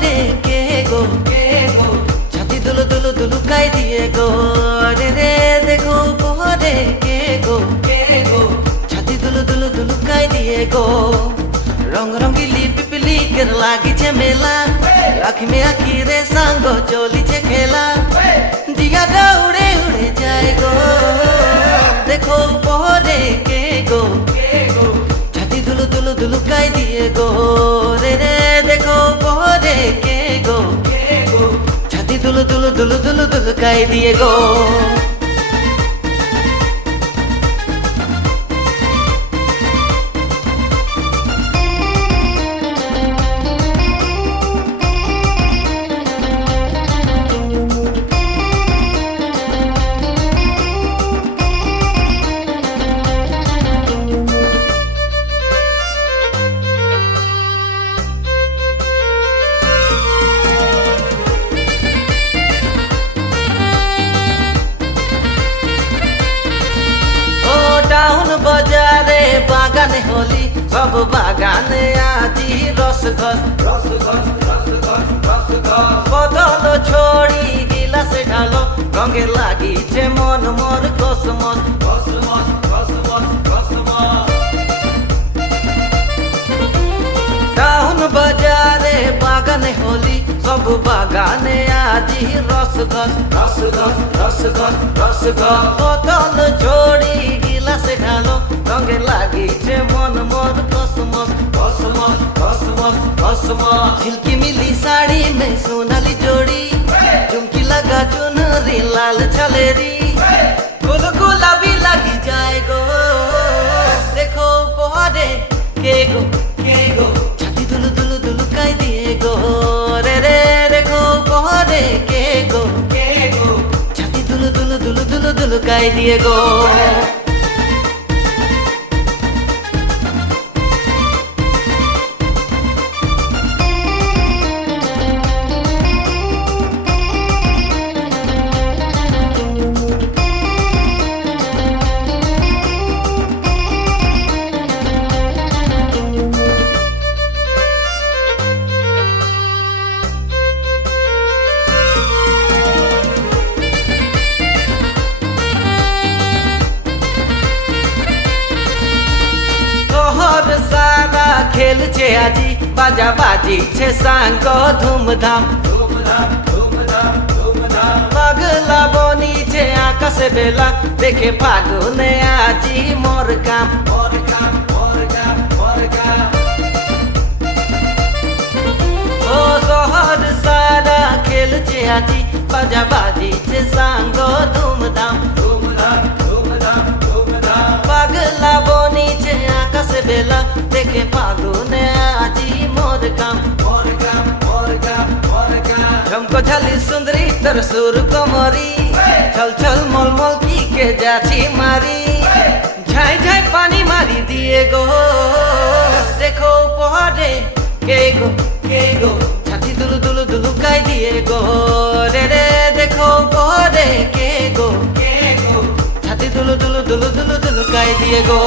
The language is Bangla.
পরে কে গো ছাতি দুলু দুলু দুলুকাই দিয়ে গো রে রে দেখো পরে কে গো ছাতি দুলু দুলু দুলুকাই দিয়ে গো রঙ রঙিলি পিপিলি কের লাগিছে মেলা আখি মে আখি রে সাঙ্গ চলিছে খেলা জিগাটা উড়ে উড়ে যায় গো দেখো পরে কে গো ছাতি দুলু দুলু দুলুকাই দিয়ে গো রে রে দেখো পরে কে গো ছাতি দুলু দুলু দুলু দুলু দুলুকাই দিয়ে গো টাউন বাজারে বাগানে হলি সব বাগানে আজি রসঘস বদল ছড়ি গিলাসে ঢালো রঙে লাগিছে মন মোর কসমস টাউন বাজারে বাগানে হলি সব বাগানে আজি রসঘস বদল ছড়ি গিলাসে ঢালো রঙে লাগিছে মন মোর কসমস ঝিলকি মিলি শাড়ি में सोनाली जोड़ी चुमकी लगा चुनरी लाल छलेरी गुल गुलाबी लगी जाए गो देखो पहरे के गो छाती दुलु दुलु दुलुकाई दिए गो रे रे देखो पहरे के गो छाती दुलु दुलु दुलु दुलु दुलुकाई दिए गो খেলছে আজি বাজা বাজিছে সাঙ্গ ধুমধাম পাগলা বনিছে আকাশে বেলা দেখে ফাগুনে আজি মোর কাম ও শহর সারা খেলছে আজি বাজা বাজিছে সাঙ্গ ধুমধাম পাগলা বনিছে আকাশে বেলা দেখে ফাগুনে আজি মোর কাম ঝমকো ঝালি সুন্দরী তোর সুর কমরি ছল ছল মলমল কি के जाची मारी झाई झाई पानी मारी दिए गो देखो पहरे के गो छाती दुलु दुलु दुलु काई दिए गो रे रे देखो पहरे के गो छाती दुलु दुलु दुलु दुलु दुलु काई दिए गो